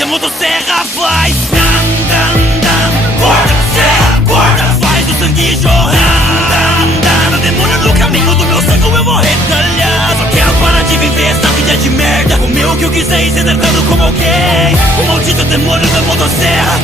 de motosserra faz dam, dam, dam. Guarda, serra, guarda, faz o sangue jorrar. Dam, dam, dam. Demônio no caminho do meu sangue eu vou retalhar. Só quero parar de viver essa vida de merda. Comer o que eu quiser e ser tratado como alguém. O maldito demônio da motosserra.